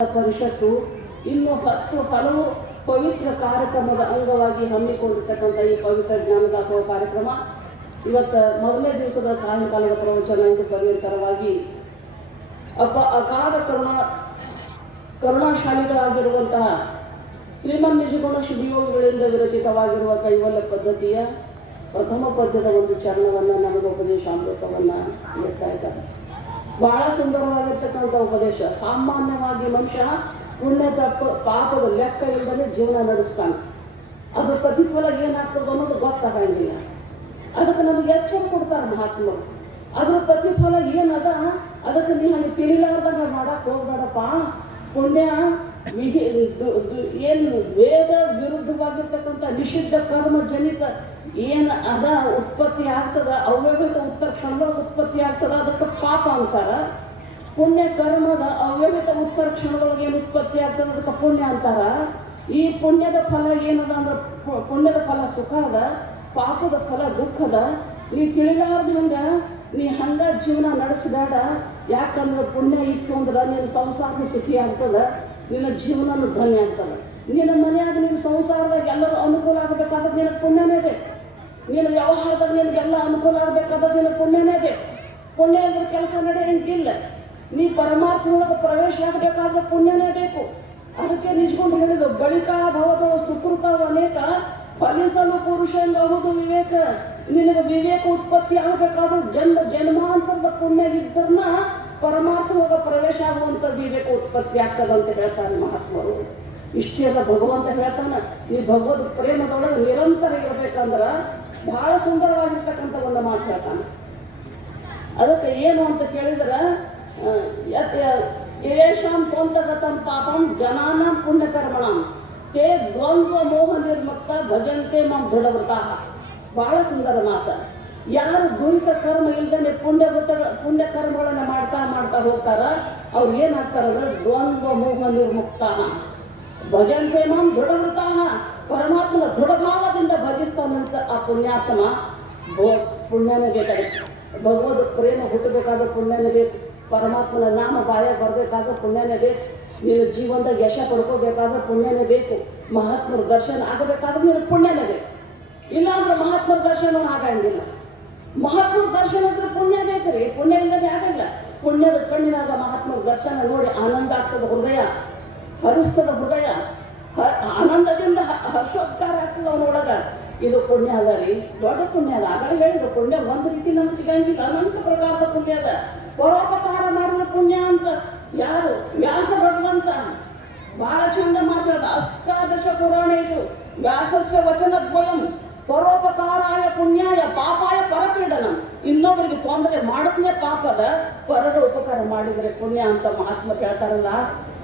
ಪರಿಷತ್ತು ಇನ್ನು ಹಲವು ಪವಿತ್ರ ಕಾರ್ಯಕ್ರಮದ ಅಂಗವಾಗಿ ಹಮ್ಮಿಕೊಂಡಿರ್ತಕ್ಕಂಥ ಈ ಪವಿತ್ರ ಜ್ಞಾನದಾಸೋಹ ಕಾರ್ಯಕ್ರಮ ಇವತ್ತು ಮೊದಲನೇ ದಿವಸದ ಸಾಯಂಕಾಲದ ಪ್ರವಚನ ಎಂದು ಪರ್ಯಂತರವಾಗಿ ಅಗಾಧ ಕರುಣಾಶಾಲಿಗಳಾಗಿರುವಂತಹ ಶ್ರೀಮನ್ ನಿಜಗುಣ ಶಿವಯೋಗಿಗಳಿಂದ ವಿರಚಿತವಾಗಿರುವ ಕೈವಲ್ಯ ಪದ್ಧತಿಯ ಪ್ರಥಮ ಪದ್ಯದ ಒಂದು ಚರಣವನ್ನು ನಮಗೆ ಉಪದೇಶಾಮೃತವನ್ನು ನೀಡ್ತಾ ಇದ್ದಾರೆ. ಬಹಳ ಸುಂದರವಾಗಿರ್ತಕ್ಕಂಥ ಉಪದೇಶ. ಸಾಮಾನ್ಯವಾಗಿ ಮನುಷ್ಯ ಪುಣ್ಯ ಪಾಪದ ಲೆಕ್ಕ ಇಲ್ಲದೆ ಜೀವನ ನಡೆಸ್ತಾನೆ. ಅದ್ರ ಪ್ರತಿಫಲ ಏನಾಗ್ತದೆ ಅನ್ನೋದು ಗೊತ್ತಾಗಂಗಿಲ್ಲ. ಅದಕ್ಕೆ ನಮಗೆ ಎಚ್ಚರ ಕೊಡ್ತಾರೆ ಮಹಾತ್ಮರು. ಅದ್ರ ಪ್ರತಿಫಲ ಏನದ ಅದಕ್ಕೆ ನೀನು ತಿಳಿಲಾರ್ದಂಗ ಮಾಡಕ್ಕೆ ಹೋಗ್ಬೇಡಪ್ಪ. ಪುಣ್ಯ ಏನು ವೇದ ವಿರುದ್ಧವಾಗಿರ್ತಕ್ಕಂಥ ನಿಷಿದ್ಧ ಕರ್ಮ ಜನಿತ ಏನು ಅದ ಉತ್ಪತ್ತಿ ಆಗ್ತದ, ಅವ್ಯವಹಿತ ಉತ್ತರಕ್ಷಣದೊಳಗೆ ಉತ್ಪತ್ತಿ ಆಗ್ತದ, ಅದಕ್ಕೆ ಪಾಪ ಅಂತಾರ. ಪುಣ್ಯ ಕರ್ಮದ ಅವ್ಯವಹಿತ ಉತ್ತರಕ್ಷಣದೊಳಗೆ ಏನು ಉತ್ಪತ್ತಿ ಆಗ್ತದ ಅದಕ್ಕೆ ಪುಣ್ಯ ಅಂತಾರ. ಈ ಪುಣ್ಯದ ಫಲ ಏನದ ಅಂದ್ರೆ ಪುಣ್ಯದ ಫಲ ಸುಖ ಅದ, ಪಾಪದ ಫಲ ದುಃಖದ. ನೀ ತಿಳಿಲಾರ್ದಂಗ ನೀ ಹಂಗ ಜೀವನ ನಡೆಸಬೇಡ. ಯಾಕಂದ್ರೆ ಪುಣ್ಯ ಇತ್ತು ಅಂದ್ರೆ ನಿನ್ನ ಸಂಸಾರ ಸುಖಿ ಆಗ್ತದ, ನಿನ್ನ ಜೀವನನು ಧನ್ಯ ಆಗ್ತದೆ. ನಿನ್ನ ಮನೆಯಾಗ ನಿನ್ನ ಸಂಸಾರದಾಗ ಎಲ್ಲರೂ ಅನುಕೂಲ ಆಗಬೇಕಾದ್ರೆ ನಿನ್ನ ಪುಣ್ಯನೇ ಬೇಕು. ನೀನು ವ್ಯವಹಾರದಾಗ ನಿನಗೆಲ್ಲ ಅನುಕೂಲ ಆಗಬೇಕಾದ್ರೆ ನಿನ್ನ ಪುಣ್ಯನೇ ಬೇಕು. ಪುಣ್ಯ ಅಂದ್ರೆ ಕೆಲಸ ನಡೆಯಂಗಿಲ್ಲ. ನೀ ಪರಮಾತ್ಮೊಳಗೆ ಪ್ರವೇಶ ಆಗಬೇಕಾದ್ರೆ ಪುಣ್ಯನೇ ಬೇಕು. ಅದಕ್ಕೆ ನಿಜಗೊಂಡು ಹೇಳಿದ್ರು, ಬಳಿಕ ಭವತೋ ಸುಕೃತವು ಅನೇಕ ಫಲಿಸಲು ಪುರುಷಂಗಹುದು ವಿವೇಕ. ನಿನಗೆ ವಿವೇಕ ಉತ್ಪತ್ತಿ ಆಗಬೇಕಾದ್ರೆ ಜನ್ಮಾಂತರದ ಪುಣ್ಯ ಇದ್ರನ್ನ ಪರಮಾತ್ಮವಾಗ ಪ್ರವೇಶ ಆಗುವಂಥ ವಿವೇಕ ಉತ್ಪತ್ತಿ ಆಗ್ತದಂತ ಹೇಳ್ತಾನೆ ಮಹಾತ್ಮರು. ಇಷ್ಟೆಲ್ಲ ಭಗವಂತ ಹೇಳ್ತಾನೆ, ನೀ ಭಗವದ್ ಪ್ರೇಮದೊಳಗೆ ನಿರಂತರ ಇರಬೇಕಂದ್ರೆ ಬಹಳ ಸುಂದರವಾಗಿರ್ತಕ್ಕಂಥ ಒಂದು ಮಾತು ಹೇಳ್ತಾನೆ. ಅದಕ್ಕೆ ಏನು ಅಂತ ಕೇಳಿದ್ರೆ, ಯೇಷಾಂ ತ್ವಂತಗತಂ ಪಾಪಂ ಜನಾನಾಂ ಪುಣ್ಯಕರ್ಮಣಾಂ ತೇ ದ್ವಂದ್ವ ಮೋಹ ನಿರ್ಮಕ್ತ ಭಜಂತೆ ಮಾಂ ದೃಢವ್ರತಾಃ. ಬಹಳ ಸುಂದರ ಮಾತು. ಯಾರು ದುರಿತ ಕರ್ಮ ಇಲ್ದೇ ಪುಣ್ಯ ಕರ್ಮಗಳನ್ನು ಮಾಡ್ತಾ ಹೋಗ್ತಾರ ಅವ್ರು ಏನಾಗ್ತಾರಂದ್ರೆ ದ್ವಂದ್ವ ಮೋಹ ನಿರ್ಮುಕ್ತ ಭಜಂತೆ ಮಾಂ ದೃಢವ್ರತಾಃ. ಪರಮಾತ್ಮನ ದೃಢಭಾವದಿಂದ ಭಜಿಸ್ತಾನಂತ ಆ ಪುಣ್ಯಾತ್ಮ. ಪುಣ್ಯನೇ ಬೇಕಾಗುತ್ತೆ. ಭಗವದ್ ಪ್ರೇಮ ಹುಟ್ಟಬೇಕಾದ್ರೆ ಪುಣ್ಯನೇ ಬೇಕು. ಪರಮಾತ್ಮನ ನಾಮ ಬಾಯ ಬರಬೇಕಾದ್ರೆ ಪುಣ್ಯನೇ ಬೇಕು. ನೀನು ಜೀವನದಾಗ ಯಶ ಪಡ್ಕೋಬೇಕಾದ್ರೆ ಪುಣ್ಯನೇ ಬೇಕು. ಮಹಾತ್ಮರ ದರ್ಶನ ಆಗಬೇಕಾದ್ರೆ ನೀನು ಪುಣ್ಯನೇ ಬೇಕು. ಇಲ್ಲಾಂದ್ರೆ ಮಹಾತ್ಮರ ದರ್ಶನ ಆಗಂಗಿಲ್ಲ. ಮಹಾತ್ಮರ ದರ್ಶನ ಅಂದ್ರೆ ಪುಣ್ಯ ಬೇಕ್ರಿ. ಪುಣ್ಯ ಇಲ್ಲದೆ ಆಗಲ್ಲ. ಪುಣ್ಯದ ಕಣ್ಣಿನಾಗ ಮಹಾತ್ಮರ ದರ್ಶನ ನೋಡಿ ಆನಂದ ಆಗ್ತದ, ಹೃದಯ ಹರಿಸ್ತದ, ಹೃದಯ ಆನಂದದಿಂದ ಹರ್ಷೋದ್ಗಾರ ಆಗ್ತದ ಅವನೊಳಗ. ಇದು ಪುಣ್ಯ ಅದ ರೀ, ದೊಡ್ಡ ಪುಣ್ಯ ಅದ. ಆಗಲೇ ಹೇಳಿದ್ರು ಪುಣ್ಯ ಒಂದು ರೀತಿ ನಮ್ಗೆ ಸಿಗಂಗಿಲ್ಲ, ಅನಂತ ಪ್ರಕಾರದ ಪುಣ್ಯ ಅದ. ಪರೋಪಕಾರ ಮಾಡಿದ ಪುಣ್ಯ ಅಂತ ಯಾರು ವ್ಯಾಸ ಬರೆದಂತ ಬಹಳ ಚಂದ ಮಾತಾಡ. ಅಷ್ಟಾದಶ ಪುರಾಣೇಶು ವ್ಯಾಸಸ್ಯ ವಚನದ್ವಯಂ ಪರೋಪಕಾರಾಯ ಪುಣ್ಯಾಯ ಪಾಪಾಯ ಪರಪೀಡನಂ. ಇನ್ನೊಬ್ಬರಿಗೆ ತೊಂದರೆ ಮಾಡಿದ್ನೇ ಪಾಪದ, ಪರರ ಉಪಕಾರ ಮಾಡಿದರೆ ಪುಣ್ಯ ಅಂತ ಮಹಾತ್ಮ ಹೇಳ್ತಾರಲ್ಲ.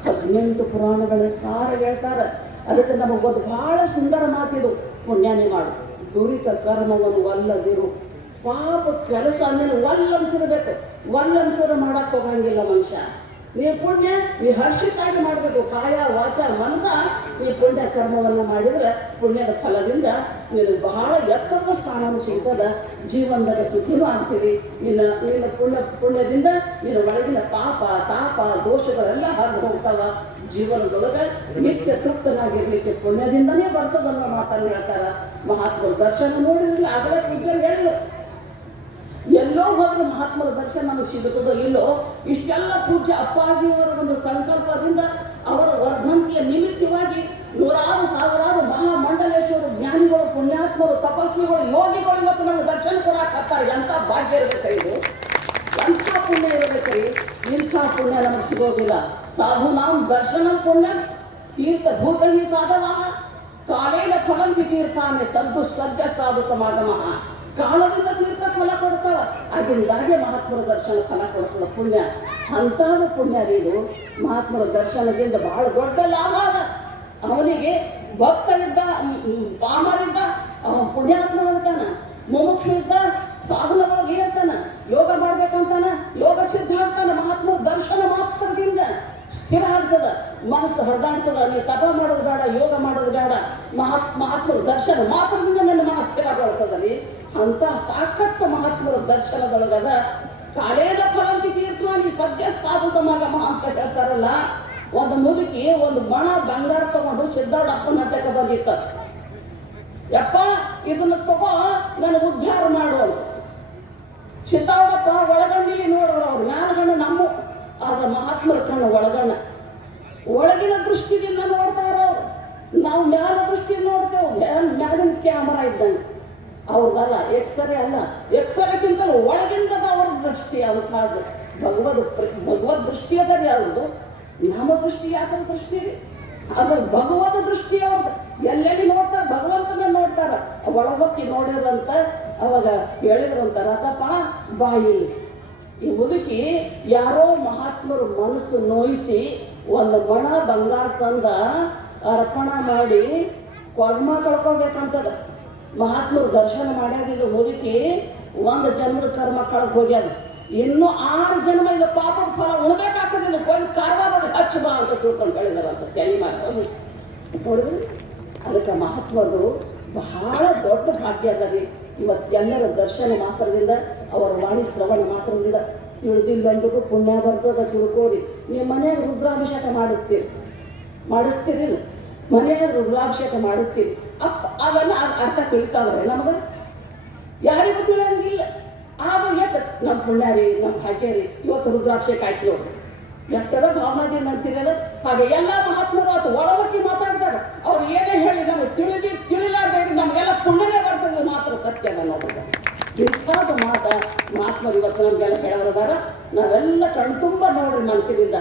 18 ಪುರಾಣಗಳ ಸಾರ ಹೇಳ್ತಾರೆ. ಅದಕ್ಕೆ ನಮಗೆ ಗೊತ್ತು ಬಹಳ ಸುಂದರ ಮಾತಿದು. ಪುಣ್ಯನೇ ಮಾಡು, ದುರಿತ ಕರ್ಮವನ್ನು ಒಲ್ಲದಿರು. ಪಾಪ ಕೆಲಸ ನೀನು ಒಲ್ಲನಿಸಿರ್ಬೇಕು. ಒಲ್ಲನಿಸರು ಮಾಡಕ್ಕೆ ಹೋಗಂಗಿಲ್ಲ ಮನುಷ್ಯ. ನೀ ಪುಣ್ಯ ನೀ ಹರ್ಷಿತಾಗಿ ಮಾಡಬೇಕು. ಕಾಯ ವಾಚ ಮನಸ ಈ ಪುಣ್ಯ ಕರ್ಮವನ್ನು ಮಾಡಿದರೆ ಪುಣ್ಯದ ಫಲದಿಂದ ನೀನು ಬಹಳ ಎತ್ತರದ ಸ್ಥಾನವೂ ಸಿಗ್ತದ. ಜೀವನದಾಗ ಸುಖಿನೂ ಆಗ್ತೀವಿ. ನಿನ್ನ ಪುಣ್ಯದಿಂದ ನಿನ್ನ ಒಳಗಿನ ಪಾಪ ತಾಪ ದೋಷಗಳೆಲ್ಲ ಹಾಗೆ ಹೋಗ್ತಾವ. ಜೀವನದೊಳಗೆ ನಿತ್ಯ ತೃಪ್ತನಾಗಿರ್ಲಿಕ್ಕೆ ಪುಣ್ಯದಿಂದನೇ ಬರ್ತದನ್ನೋ ಮಾತನ್ನು ಹೇಳ್ತಾರ ಮಹಾತ್ಮರ. ದರ್ಶನ ನೋಡಿರಲಿಲ್ಲ ಆಗಲೇ ಪೂಜೆ ಹೇಳಿದ್ರು. ಎಲ್ಲೋ ಹೋದ್ರೆ ಮಹಾತ್ಮರ ದರ್ಶನ ನಮಗೆ ಸಿಗುತ್ತದೋ ಇಲ್ಲೋ, ಇಷ್ಟೆಲ್ಲ ಪೂಜ್ಯ ಅಪ್ಪಾಜಿಯವರ ಒಂದು ಸಂಕಲ್ಪದಿಂದ ಅವರ ವರ್ಧಂತಿಯ ನಿಮಿತ್ತವಾಗಿ ನೂರಾರು ಸಾವಿರಾರು ಮಹಾಮಂಡಲೇಶ್ವರ ಜ್ಞಾನಿಗಳು, ಪುಣ್ಯಾತ್ಮರು, ತಪಸ್ವಿಗಳು, ಯೋಗಿಗಳು ಇವತ್ತು ನಮಗೆ ದರ್ಶನ ಕೊಡಾಕತ್ತಾರೆ. ಎಂಥ ಭಾಗ್ಯ ಇರಬೇಕ ಇದು, ಎಂಥ ಪುಣ್ಯ ಇರಬೇಕ್ರಿ. ಇಂಥ ಪುಣ್ಯ ನಮಗೆ ಸಿಗೋದಿಲ್ಲ. ಸಾಧು ನಾವು ದರ್ಶನ ಪುಣ್ಯ ತೀರ್ಥ ಭೂತಹಿ ಸಾಧವ ಕಾಲೇನ ಫಲಂತಿ ತೀರ್ಥಾನೆ ಸದ್ದು ಸಜ್ಜ ಸಾಧು ಸಮಾಗಮ. ಕಾಲದಿಂದ ತೀರ್ಥ ಫಲ ಕೊಡ್ತಾವ. ಅದರಿಂದಾಗೆ ಮಹಾತ್ಮರ ದರ್ಶನ ಫಲ ಕೊಡ್ತದ ಪುಣ್ಯ. ಅಂತಾದ ಪುಣ್ಯ ಇದು. ಮಹಾತ್ಮರ ದರ್ಶನದಿಂದ ಬಹಳ ದೊಡ್ಡ ಲಾಭ ಅದ. ಅವನಿಗೆ ಭಕ್ತರಿದ್ದ, ಪಾಮರಿದ್ದ, ಪುಣ್ಯಾತ್ಮ ಅಂತಾನ. ಮುಮುಕ್ಷು ಇದ್ದ, ಸಾಧನವಾಗಿ ಹೇಳ್ತಾನ. ಯೋಗ ಮಾಡ್ಬೇಕಂತಾನ, ಯೋಗ ಸಿದ್ಧ ಆಗ್ತಾನ. ಮಹಾತ್ಮರ ದರ್ಶನ ಮಾತ್ರದಿಂದ ಸ್ಥಿರ ಆಗ್ತದ, ಮನಸ್ಸು ಹರಿದಾಡ್ತದ. ನೀವು ತಪ ಮಾಡೋದು ಬೇಡ, ಯೋಗ ಮಾಡೋದು ಬೇಡ. ಮಹಾತ್ಮರ ದರ್ಶನ ಮಾತ್ರದಿಂದ ನನ್ನ ಮನಸ್ಸು ಸ್ಥಿರಗೊಳ್ತದಲ್ಲಿ. ಅಂತ ತಾಕತ್ತು ಮಹಾತ್ಮರ ದರ್ಶನದೊಳಗದ. ಕಾಲೇನ ಫಲಂತಿ ತೀರ್ಥಾನಿ ಸದ್ಯ ಸಾಧು ಸಮಾಗಮ ಅಂತ ಹೇಳ್ತಾರಲ್ಲ. ಒಂದು ಮುದುಕಿ ಒಂದು ಬಣ ಬಂಗಾರ ತಗೊಂಡು ಸಿದ್ದಾಡಪ್ಪನ ಹಟ್ಟಕ್ಕೆ ಬಂದಿತ್ತ. ಯಪ್ಪ ಇದನ್ನ ತಗೋ ನನಗೆ ಉದ್ಧಾರ ಮಾಡು ಅಂತ. ಸಿದ್ದಾಡಪ್ಪ ಒಳಗಣ್ಣಿಗೆ ನೋಡಿದ್ರು ಅವ್ರು ಮ್ಯಾಲಗಣ್ಣ ನಮ್ಮ ಆದ್ರೆ ಮಹಾತ್ಮರ ಕಣ್ಣು ಒಳಗಣ್ಣ, ಒಳಗಿನ ದೃಷ್ಟಿಯಿಂದ ನೋಡ್ತಾರ ಅವ್ರು. ನಾವು ಮ್ಯಾಲ ದೃಷ್ಟಿ ನೋಡ್ತೇವೆ, ಮ್ಯಾಲಿನ ಕ್ಯಾಮರಾ ಇದ್ದಂಗೆ. ಅವ್ರದಲ್ಲ ಎಕ್ಸ್ರೇ ಅಲ್ಲ, ಎಕ್ಸ್ರೇಕ್ಕಿಂತಲೂ ಒಳಗಿಂದದ ಅವ್ರ ದೃಷ್ಟಿ ಅದಕ್ಕಾದ ಭಗವದ್ ದೃಷ್ಟಿ ಅದ ರೀ ಅವ್ರದ್ದು. ನಮ್ಮ ದೃಷ್ಟಿ ಯಾವ್ದ್ರ ದೃಷ್ಟಿ ರೀ? ಅದ್ರ ಭಗವದ್ ದೃಷ್ಟಿ ಅವ್ರದ್ದು. ಎಲ್ಲೆಲ್ಲಿ ನೋಡ್ತಾರೆ ಭಗವಂತನ ನೋಡ್ತಾರ. ಒಳಗೊತ್ತಿ ನೋಡಿದ್ರಂತ ಅವಾಗ ಹೇಳಿದ್ರಂತ, ರಥಪ್ಪ ಬಾಯಿ ಈ ಮುದುಕಿ ಯಾರೋ ಮಹಾತ್ಮರು ಮನಸ್ಸು ನೋಯಿಸಿ ಒಂದು ಬಣ ಬಂಗಾರ ತಂದ ಅರ್ಪಣ ಮಾಡಿ ಕರ್ಮ ಕಳ್ಕೋಬೇಕಂತದ. ಮಹಾತ್ಮರು ದರ್ಶನ ಮಾಡ್ಯಾದಿದ್ದು ಮುದುಕಿ ಒಂದು ಜನ್ಮದ ಕರ್ಮ ಕಳ್ದು ಹೋಗ್ಯಾದ. ಇನ್ನೂ 6 ಜನ್ಮ ಇದು ಪಾಪ ಫಲ ಉಣ್ಬೇಕಾಗ್ತದೆ. ಒಂದು ಕಾರವಾರ ನೋಡಿ ಹಚ್ಚ ಬಾ ಅಂತ ತಿಳ್ಕೊಂಡು ಹೇಳಿದಾರಂತ ತೆಲಿ ಮಾಡಿ ನೋಡಿದ್ರಿ. ಅದಕ್ಕೆ ಮಹಾತ್ಮರು ಬಹಳ ದೊಡ್ಡ ಭಾಗ್ಯ ಅದ ರೀ. ಇವತ್ತೆಲ್ಲರ ದರ್ಶನ ಮಾತ್ರದಿಂದ, ಅವರ ವಾಣಿ ಶ್ರವಣ ಮಾತ್ರದಿಂದ ತಿಳಿದಿಲ್ಲಂದ್ರೂ ಪುಣ್ಯ ಬರ್ತದ ತಿಳ್ಕೋರಿ. ನೀವು ಮನೆಯಾಗ ರುದ್ರಾಭಿಷೇಕ ಮಾಡಿಸ್ತೀರಿ ಮನೆಯಾಗ ರುದ್ರಾಭಿಷೇಕ ಮಾಡಿಸ್ತೀರಿ. ಅವೆಲ್ಲ ಅರ್ಥ ತಿಳ್ತಾವ್ರೆ ನಮಗೆ? ಯಾರಿಗೂ ತಿಳಿಯಂಗಿಲ್ಲ. ಆಗ ಎಷ್ಟು ನಮ್ಮ ಪುಣ್ಯ ರೀ, ನಮ್ಮ ಭಾಗ್ಯ ರೀ. ಇವತ್ತು ರುದ್ರಾಭಿಷೇಕ ಆಯ್ತು ನೋಡ್ರಿ, ಎಷ್ಟರ ಭಾವನಾದಿಂದ ಅಂತಿರಲ್ಲ. ಹಾಗೆ ಎಲ್ಲ ಮಹಾತ್ಮರು ಆತು ಒಳಗೊಟ್ಟಿ ಮಾತಾಡ್ತಾರೆ. ಅವ್ರು ಏನೇ ಹೇಳಿ ನಮಗೆ ತಿಳಿಲಾರ್ದಾಗ ನಮಗೆಲ್ಲ ಪುಣ್ಯನೇ ಬರ್ತದೆ ಮಾತ್ರ ಸತ್ಯ ನೋಡ್ತಾರೆ. ಇಂಥಾದ ಮಹಾತ್ಮರು ಇವತ್ತು ನಮಗೆಲ್ಲ ಹೇಳೋದಾರ. ನಾವೆಲ್ಲ ಕಣ್ತುಂಬ ನೋಡ್ರಿ ಮನಸ್ಸಿನಿಂದ,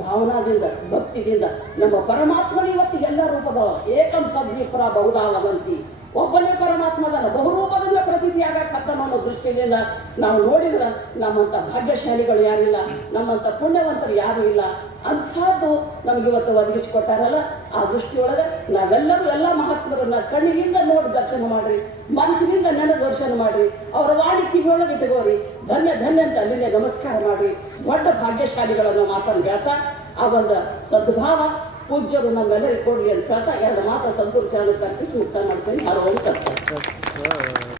ಭಾವನಾದಿಂದ, ಭಕ್ತಿಯಿಂದ ನಮ್ಮ ಪರಮಾತ್ಮನ ಇವತ್ತು ಎಲ್ಲ ರೂಪದ ಏಕಂ ಸದ್ವಿಪ್ರ ಬಹುಧಾವನಂತಿ. ಒಬ್ಬನೇ ಪರಮಾತ್ಮದಲ್ಲ, ಬಹುರೂಪದಿಂದ ಪ್ರತೀತಿಯಾಗತ್ತ ಅನ್ನೋ ದೃಷ್ಟಿಯಿಂದ ನಾವು ನೋಡಿದ್ರೆ ನಮ್ಮಂಥ ಭಾಗ್ಯಶಾಲಿಗಳು ಯಾರಿಲ್ಲ, ನಮ್ಮಂಥ ಪುಣ್ಯವಂತರು ಯಾರು ಇಲ್ಲ. ಅಂಥದ್ದು ನಮ್ಗೆ ಇವತ್ತು ಒದಗಿಸಿಕೊಟ್ಟಾರಲ್ಲ, ಆ ದೃಷ್ಟಿಯೊಳಗೆ ನಾವೆಲ್ಲರೂ ಎಲ್ಲ ಮಹಾತ್ಮರನ್ನ ಕಣ್ಣಿನಿಂದ ನೋಡಿ ದರ್ಶನ ಮಾಡ್ರಿ, ಮನಸ್ಸಿನಿಂದ ನೆನೆ ದರ್ಶನ ಮಾಡ್ರಿ, ಅವರ ವಾಣಿ ಕಿವಿಯೊಳಗೆ ಇಟ್ಕೋರಿ. ಧನ್ಯ ಧನ್ಯ ಅಂತ ಅಲ್ಲಿಂದ ನಮಸ್ಕಾರ ಮಾಡಿ ದೊಡ್ಡ ಭಾಗ್ಯಶಾಲಿಗಳನ್ನು ಮಾತನ್ನು ಹೇಳ್ತಾ ಆ ಒಂದು ಸದ್ಭಾವ ಪೂಜ್ಯರು ನಮ್ಮೆಲ್ಲರಿಗೂ ಕೊಡ್ಲಿ ಅಂತ ಹೇಳ್ತಾ 2 ಮಾತು ಸಂತೂರ್ ಚಾಲಕ ಅರ್ಪಿಸಿ ಮುಕ್ತ ಮಾಡ್ತೀನಿ. 60